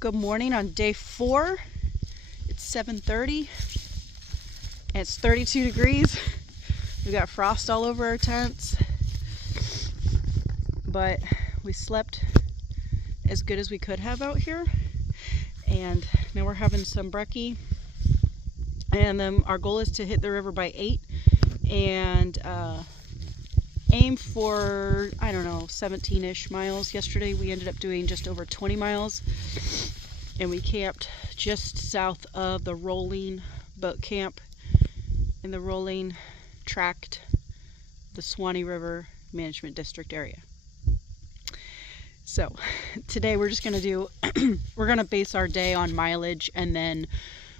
Good morning on day 4. It's 7:30 and it's 32 degrees. We got frost all over our tents, but we slept as good as we could have out here. And now we're having some brekkie, and then our goal is to hit the river by 8 and aim for, I don't know, 17-ish miles. Yesterday we ended up doing just over 20 miles, and we camped just south of the Roline boat camp in the Roline Tract, the Swanee River Management District area. So today we're just going to do, we're going to base our day on mileage, and then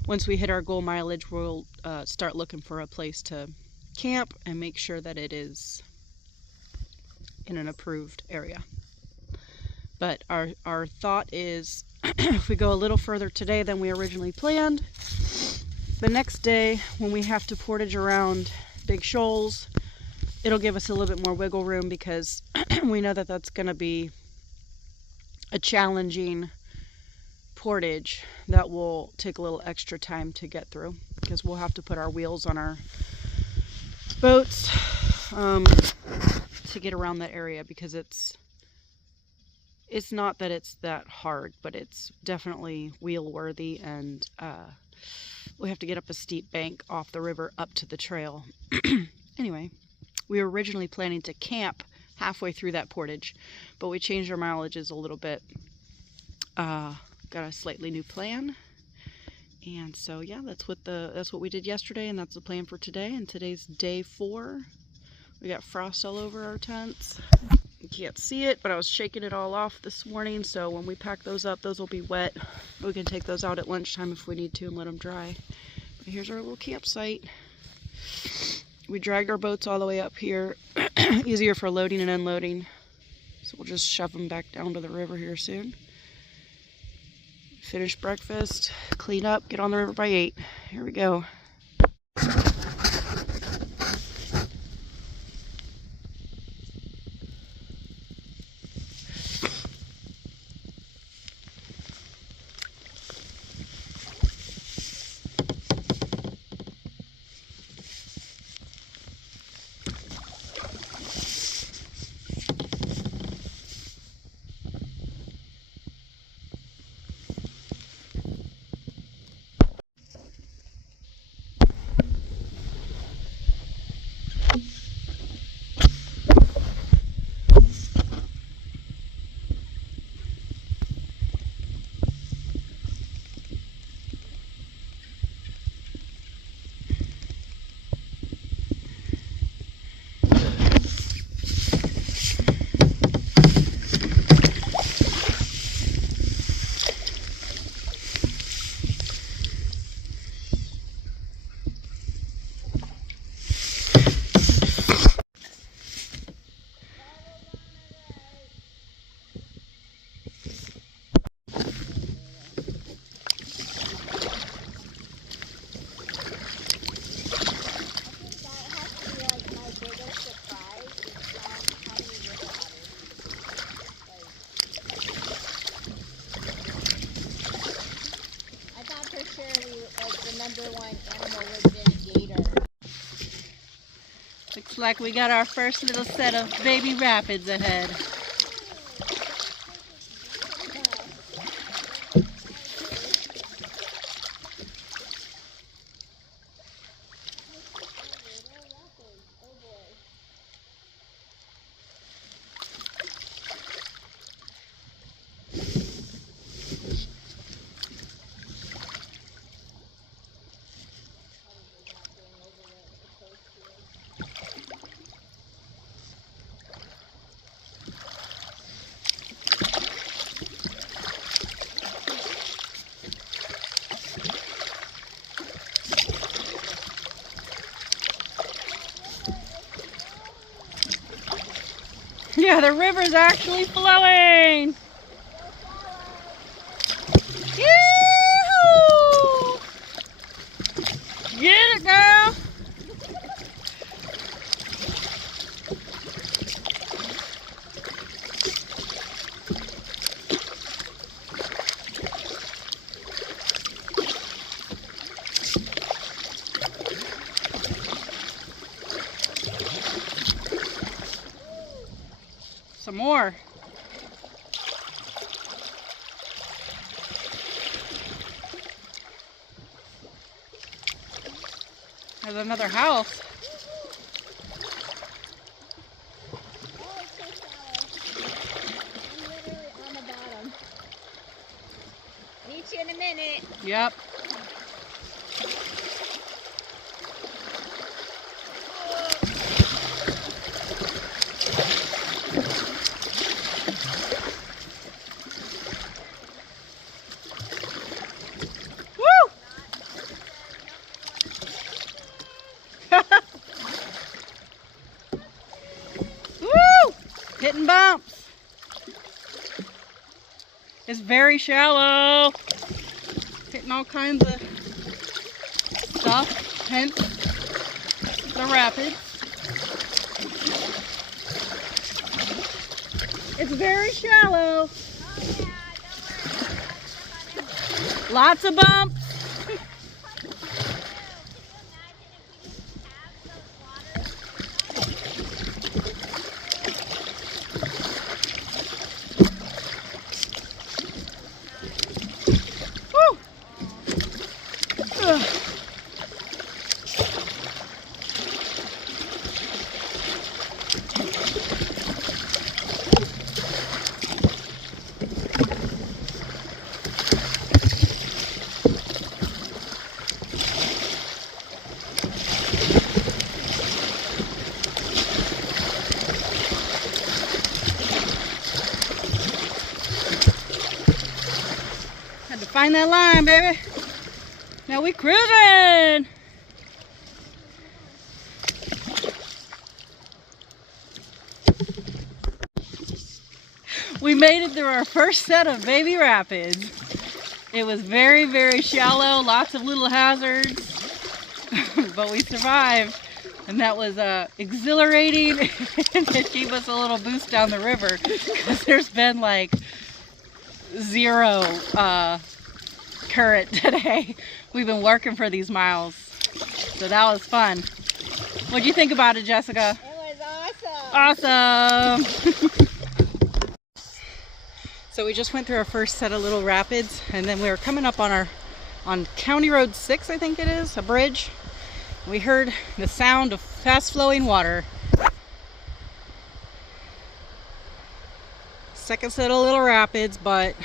once we hit our goal mileage, we'll start looking for a place to camp and make sure that it is in an approved area. But our thought is, if we go a little further today than we originally planned, the next day when we have to portage around Big Shoals, it'll give us a little bit more wiggle room, because we know that that's going to be a challenging portage that will take a little extra time to get through, because we'll have to put our wheels on our boats to get around that area, because it's not that it's that hard, but it's definitely wheel worthy, and we have to get up a steep bank off the river up to the trail. Anyway, we were originally planning to camp halfway through that portage, but we changed our mileages a little bit. Got a slightly new plan, and so yeah, that's what we did yesterday, and that's the plan for today. And today's day 4. We got frost all over our tents. You can't see it, but I was shaking it all off this morning, so when we pack those up, those will be wet. We can take those out at lunchtime if we need to and let them dry. But here's our little campsite. We dragged our boats all the way up here. Easier for loading and unloading, so we'll just shove them back down to the river here soon. Finish breakfast, clean up, get on the river by 8. Here we go. #1 animal would be a gator. Looks like we got our first little set of baby rapids ahead. Yeah, the river's actually flowing! Yoo-hoo! Get it, girl! more. There's another house. Oh, it's so shallow. I'm literally on the bottom. Meet you in a minute. Yep. Woo! Hitting bumps. It's very shallow. Hitting all kinds of stuff, hence the rapids. It's very shallow. Oh yeah, don't worry. I got stuff on everything. Lots of bumps. Had to find that line, baby. Now we cruising. We made it through our first set of baby rapids. It was very, very shallow, lots of little hazards, but we survived. And that was exhilarating and it gave us a little boost down the river because there's been like zero current today. We've been working for these miles, so that was fun. What'd you think about it, Jessica? It was awesome. Awesome. So we just went through our first set of little rapids, and then we were coming up on County Road 6, I think it is, a bridge. We heard the sound of fast flowing water. Second set of little rapids, but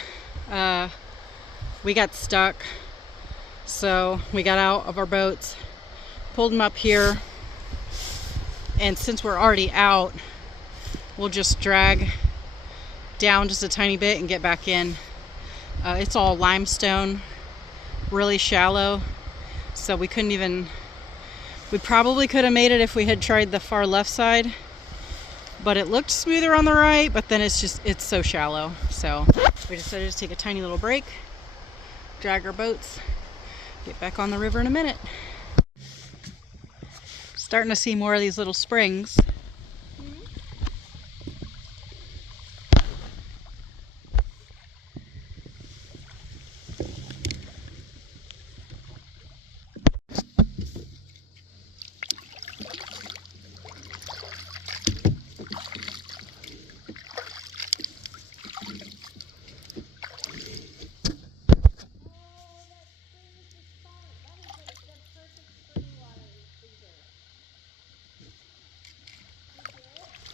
we got stuck. So we got out of our boats, pulled them up here, and since we're already out, we'll just drag down just a tiny bit and get back in. It's all limestone, really shallow, so we couldn't even, we probably could have made it if we had tried the far left side, but it looked smoother on the right, but then it's so shallow. So we decided to take a tiny little break, drag our boats, get back on the river in a minute. Starting to see more of these little springs.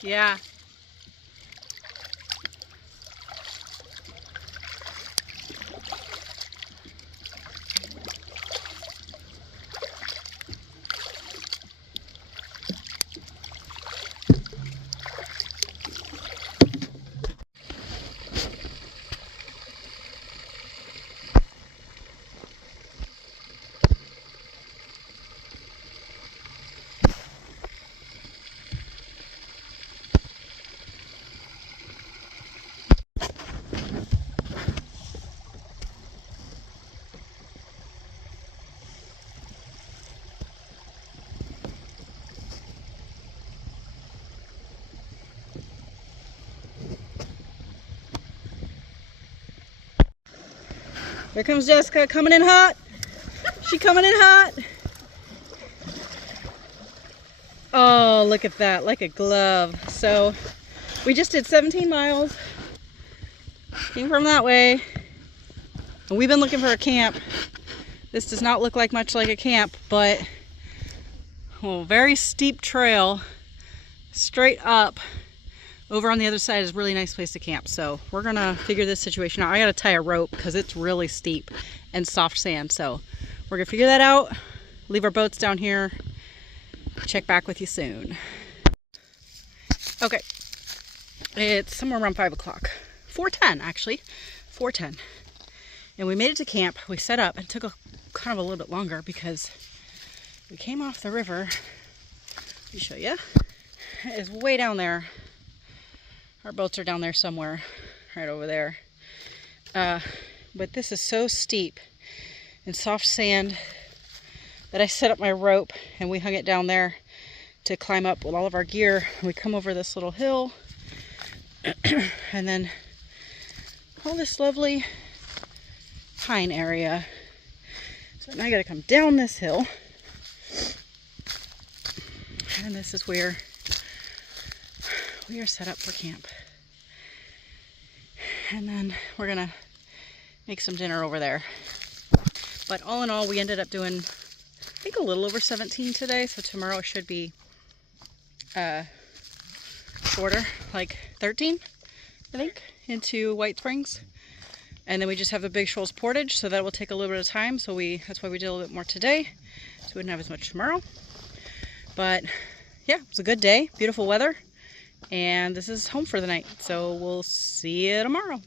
Yeah. Here comes Jessica, coming in hot. She coming in hot. Oh, look at that, like a glove. So We just did 17 miles. Came from that way. And we've been looking for a camp. This does not look like much like a camp, but a very steep trail straight up over on the other side is a really nice place to camp. So we're gonna figure this situation out. I gotta tie a rope because it's really steep and soft sand. So we're gonna figure that out, leave our boats down here, check back with you soon. Okay, it's somewhere around 5 o'clock. 4:10 actually, 4:10. And we made it to camp. We set up and took kind of a little bit longer because we came off the river. Let me show you. It is way down there. Our boats are down there somewhere, right over there. But this is so steep and soft sand that I set up my rope and we hung it down there to climb up with all of our gear. We come over this little hill and then all this lovely pine area. So now I gotta come down this hill. And this is where we are set up for camp. And then we're gonna make some dinner over there. But all in all, we ended up doing, I think, a little over 17 today. So tomorrow should be shorter, like 13, I think, into White Springs. And then we just have the Big Shoals portage, so that will take a little bit of time. So that's why we did a little bit more today, so we wouldn't have as much tomorrow. But yeah, it was a good day, beautiful weather, and this is home for the night. So we'll see you tomorrow.